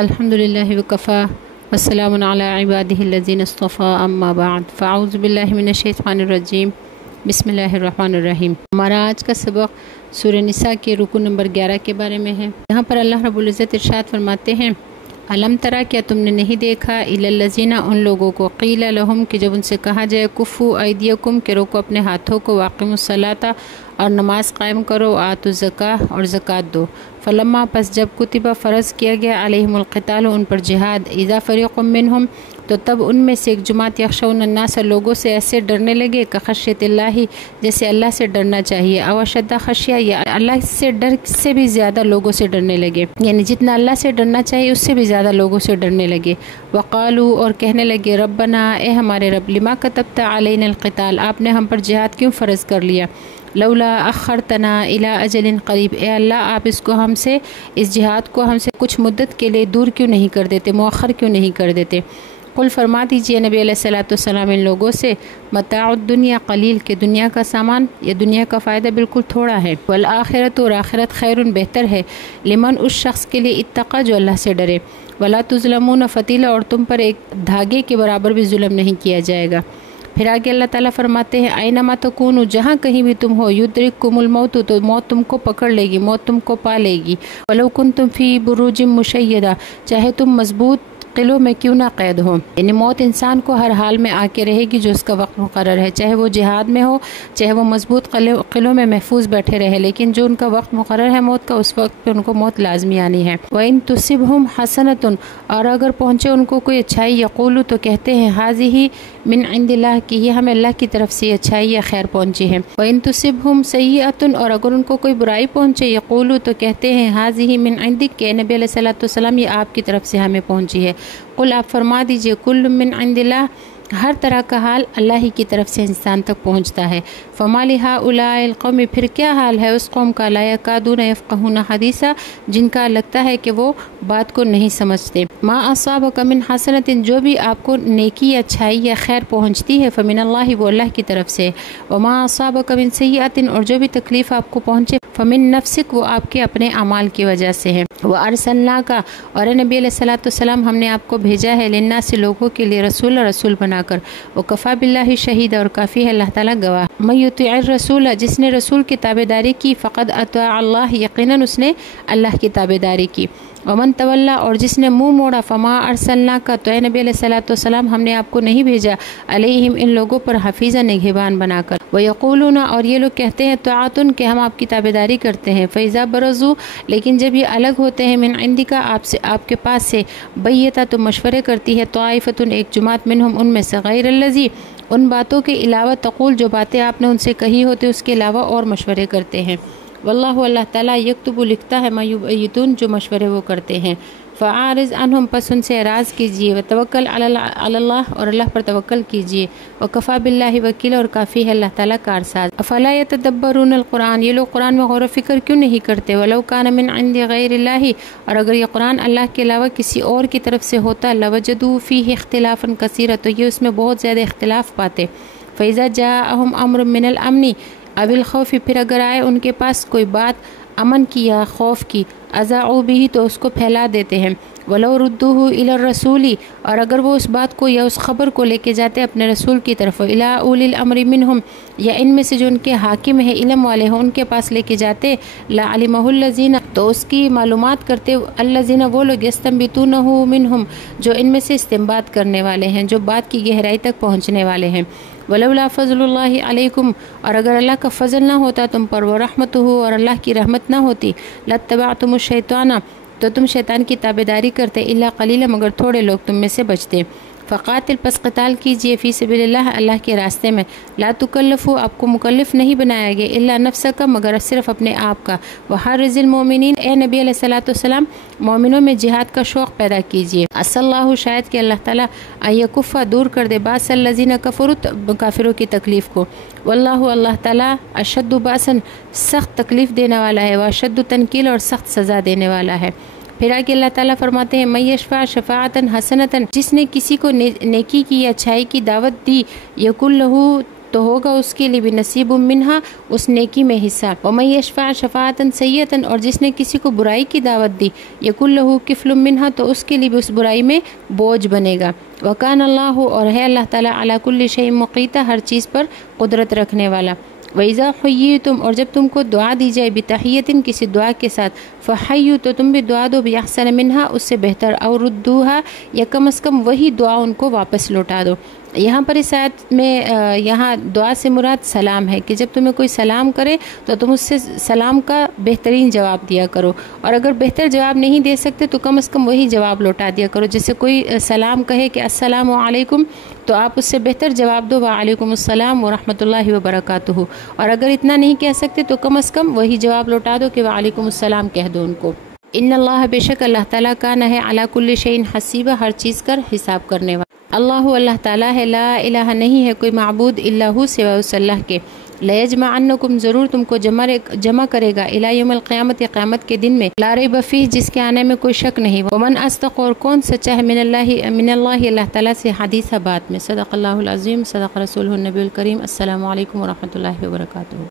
الحمدللہ وکفا والسلام علی عبادہ الذین اصطفیٰ اما بعد فاعوذ باللہ من الشیطان الرجیم بسم اللہ الرحمن الرحیم۔ ہمارا آج کا سبق سورہ نساء کے رکوع نمبر 11 کے بارے میں ہے۔ یہاں پر اللہ رب العزت ارشاد فرماتے ہیں، علم ترا، کیا تم نے نہیں دیکھا، الی الذین، ان لوگوں کو، قیل لہم، کہ جب ان سے کہا جائے، کفو ایدیکم، کہ روکو اپنے ہاتھوں کو، واقیموا الصلاۃ، اور نماز قائم کرو، آتوا الزکاۃ، اور زکوٰۃ دو، فلما، پس جب کتبہ، فرض کیا گیا، علیہم القتال، ان پر جہاد، اذا فریق منہم، تو تب ان میں سے ایک جماعت، یخشون الناس، لوگوں سے ایسے ڈرنے لگے، کخشیۃ اللہ، جیسے اللہ سے ڈرنا چاہیے، او اشد خشیہ، یا اللہ سے ڈر سے بھی زیادہ لوگوں سے ڈرنے لگے، یعنی جتنا اللہ سے ڈرنا چاہیے اس سے بھی زیادہ لوگوں سے ڈرنے لگے۔ وقالو، اور کہنے لگے، ربنا، اے ہمارے رب، لما کتبت علینا القتال، آپ نے ہم پر جہاد کیوں فرض کر لیا، لولا اخرتنا الی اجل قریب، اے اللہ آپ اس کو ہم سے، اس جہاد کو ہم سے کچھ مدت کے لیے دور کیوں نہیں کر دیتے، مؤخر کیوں نہیں کر دیتے۔ قل، فرما دیجئے نبی علیہ السلام ان لوگوں سے، متاع الدنیا قلیل، کہ دنیا کا سامان یا دنیا کا فائدہ بالکل تھوڑا ہے، والآخرۃ، اور آخرت، خیر، بہتر ہے، لمن، اس شخص کے لیے، اتقی، جو اللہ سے ڈرے، ولا تظلمون فتیلا، اور تم پر ایک دھاگے کے برابر بھی ظلم نہیں کیا جائے گا۔ پھر آگے اللہ تعالیٰ فرماتے ہیں، اینما تکونوا، جہاں کہیں بھی تم ہو، یدرککم الموت، تو موت تم کو پکڑ لے گی، موت تم کو پا لے گی، ولو کنتم فی بروج مشیدہ، چاہے تم مضبوط قلعوں میں کیوں نہ قید ہو، یعنی موت انسان کو ہر حال میں آ کے رہے گی جو اس کا وقت مقرر ہے، چاہے وہ جہاد میں ہو، چاہے وہ مضبوط قلعوں میں محفوظ بیٹھے رہے، لیکن جو ان کا وقت مقرر ہے موت کا، اس وقت پہ ان کو موت لازمی آنی ہے۔ وَإِن تُصِبْهُمْ حَسَنَةٌ، اور اگر پہنچے ان کو کوئی اچھائی، یقولوا، تو کہتے ہیں، هَذِهِ من عند اللہ، کہ یہ ہمیں اللہ کی طرف سے اچھائی یا خیر پہنچی ہے۔ وَإِن تُصِبْهُمْ سَيِّئَةٌ، اور اگر ان کو کوئی برائی پہنچے، یقولوا، تو کہتے ہیں، هَذِهِ من عندک، کہ نبی علیہ السلام یہ آپ کی طرف سے ہمیں پہنچی ہے۔ قل، آپ فرما دیجئے، کل من عند اللہ، ہر طرح کا حال اللہ ہی کی طرف سے انسان تک پہنچتا ہے۔ فما لہؤلاء القوم، پھر کیا حال ہے اس قوم کا، لا یکادون یفقہون حدیثا، جن کا لگتا ہے کہ وہ بات کو نہیں سمجھتے۔ ما اصابک من حسنۃ، جو بھی آپ کو نیکی یا اچھائی یا خیر پہنچتی ہے، فمن اللہ، وہ اللہ کی طرف سے، وما اصابک من سیئۃ، اور جو بھی تکلیف آپ کو پہنچے، فمن نفسک، وہ آپ کے اپنے اعمال کی وجہ سے ہے۔ وارسلناک، اور نبی علیہ السلام ہم نے آپ کو بھیجا ہے، للناس، لوگوں کے لیے، رسول بنا کر، وکفی باللہ شہید، اور کافی ہے اللہ تعالیٰ گواہ۔ من یطیع الرسول، جس نے رسول کی تابعداری کی، فقد اطاع اللہ، یقیناً اس نے اللہ کی تابعداری کی۔ ومن تولا، اور جس نے منہ موڑا، فما ارسلناک، تو اے نبی علیہ السلام ہم نے آپ کو نہیں بھیجا، علیہم، ان لوگوں پر، حفیظا، نگہبان بنا کر۔ ویقولون، اور یہ لوگ کہتے ہیں، طاعۃ، کہ ہم آپ کی تابعداری کرتے ہیں، فاذا برزوا، لیکن جب یہ الگ ہوتے ہیں، من عندک، آپ کے پاس سے، بیتا، تو مشورے کرتی ہے، طائفۃ، ایک جماعت، منہم، ان میں سے، غیر الذی، ان باتوں کے علاوہ، تقول، جو باتیں آپ نے ان سے کہی ہوتی اس کے علاوہ اور مشورے کرتے ہیں۔ واللہ، اللہ تعالیٰ، یکتب، لکھتا ہے، ما یبیتون، جو مشورے وہ کرتے ہیں۔ فاعرض عنہم، پس ان سے اعراض کیجیے، وتوکل علی اللہ، اور اللہ پر توکل کیجیے، وکفی باللہ وکیلا، اور کافی ہے اللہ تعالیٰ کارساز۔ افلا یتدبرون القرآن، یہ لوگ قرآن میں غور و فکر کیوں نہیں کرتے، ولو کان من عند غیر اللہ، اور اگر یہ قرآن اللہ کے علاوہ کسی اور کی طرف سے ہوتا، لوجدوا فیہ اختلافا کثیرا، تو یہ اس میں بہت زیادہ اختلاف پاتے۔ فاذا جاءہم امر من الامن او الخوف، پھر اگر آئے ان کے پاس کوئی بات امن کی یا خوف کی، اذاعوا بہ، تو اس کو پھیلا دیتے ہیں، ولو ردوہ الی الرسول، اور اگر وہ اس بات کو یا اس خبر کو لے کے جاتے اپنے رسول کی طرف، الی اولی الامر منہم، یا ان میں سے جو ان کے حاکم ہے، علم والے ہیں، ان کے پاس لے کے جاتے، لعلمہ الذین، تو اس کی معلومات کرتے، الذین، وہ لوگ، یستنبطونہ منہم، جو ان میں سے استنباط کرنے والے ہیں، جو بات کی گہرائی تک پہنچنے والے ہیں۔ ولولا فضل اللہ علیکم، اور اگر اللہ کا فضل نہ ہوتا تم پر، ورحمتہ، اور اللہ کی رحمت نہ ہوتی، لاتبعتم الشیطان، تو تم شیطان کی تابعداری کرتے، الا قلیلا، مگر تھوڑے لوگ تم میں سے بچتے۔ فقاتل، پس قتال کیجئے، فی سبیل اللہ، اللہ کے راستے میں، لا تکلفوا، آپ کو مکلف نہیں بنایا گیا، الا نفسک، مگر صرف اپنے آپ کا، وحرض المؤمنین، اے نبی علیہ السلام مومنوں میں جہاد کا شوق پیدا کیجئے، عسى اللہ، شاید کہ اللہ تعالیٰ، ان یکف، دور کر دے، باس الذین کفروا، کافروں کی تکلیف کو، واللہ، اللہ تعالیٰ، اشد باسا، سخت تکلیف دینے والا ہے، واشد تنکیل، اور سخت سزا دینے والا ہے۔ پھر آگے اللہ تعالیٰ فرماتے ہیں، من یشفع شفاعتا حسنتا، جس نے کسی کو نیکی کی یا اچھائی کی دعوت دی، یکن لہ تو ہوگا اس کے لیے بھی نصیب منہا اس نیکی میں حصہ. ومن یشفع شفاعۃ سیئۃ اور جس نے کسی کو برائی کی دعوت دی یکن لہ کفل منہا تو اس کے لیے بھی اس برائی میں بوجھ بنے گا. وکان اللہ اور ہے اللہ تعالیٰ علی کل شیء مقیتا ہر چیز پر قدرت رکھنے والا. وَإِذَا حُيِّيتُمْ اور جب تم کو دعا دی جائے بتحیۃ کسی دعا کے ساتھ فحیوا تو تم بھی دعا دو بأحسن منہا اس سے بہتر او ردوہا یا کم از کم وہی دعا ان کو واپس لوٹا دو. یہاں پر اس آیت میں یہاں دعا سے مراد سلام ہے کہ جب تمہیں کوئی سلام کرے تو تم اس سے سلام کا بہترین جواب دیا کرو اور اگر بہتر جواب نہیں دے سکتے تو کم از کم وہی جواب لوٹا دیا کرو. جیسے کوئی سلام کہے کہ السلام علیکم تو آپ اس سے بہتر جواب دو وعلیکم السلام ورحمۃ اللہ وبرکاتہ اور اگر اتنا نہیں کہہ سکتے تو کم از کم وہی جواب لوٹا دو کہ وعلیکم السلام کہہ دو ان کو. ان اللہ بے شک اللہ تعالیٰ کان ہے علی کل شیء حسیبا ہر چیز کا حساب کرنے والا. اللہ تعالیٰ ہے لا الہ نہیں ہے کوئی معبود الا ہو سوا اس اللہ کے. لیجمعنکم ضرور تم کو جمع کرے گا الی یوم القیامت قیامت کے دن میں لا ریب فیہ جس کے آنے میں کوئی شک نہیں. ومن اصدق اور کون سچا ہے من اللہ اللہ تعالیٰ سے حدیث بات میں. صدق اللہ العظیم صدق رسولہ النبی الکریم. السلام علیکم ورحمۃ اللہ وبرکاتہ.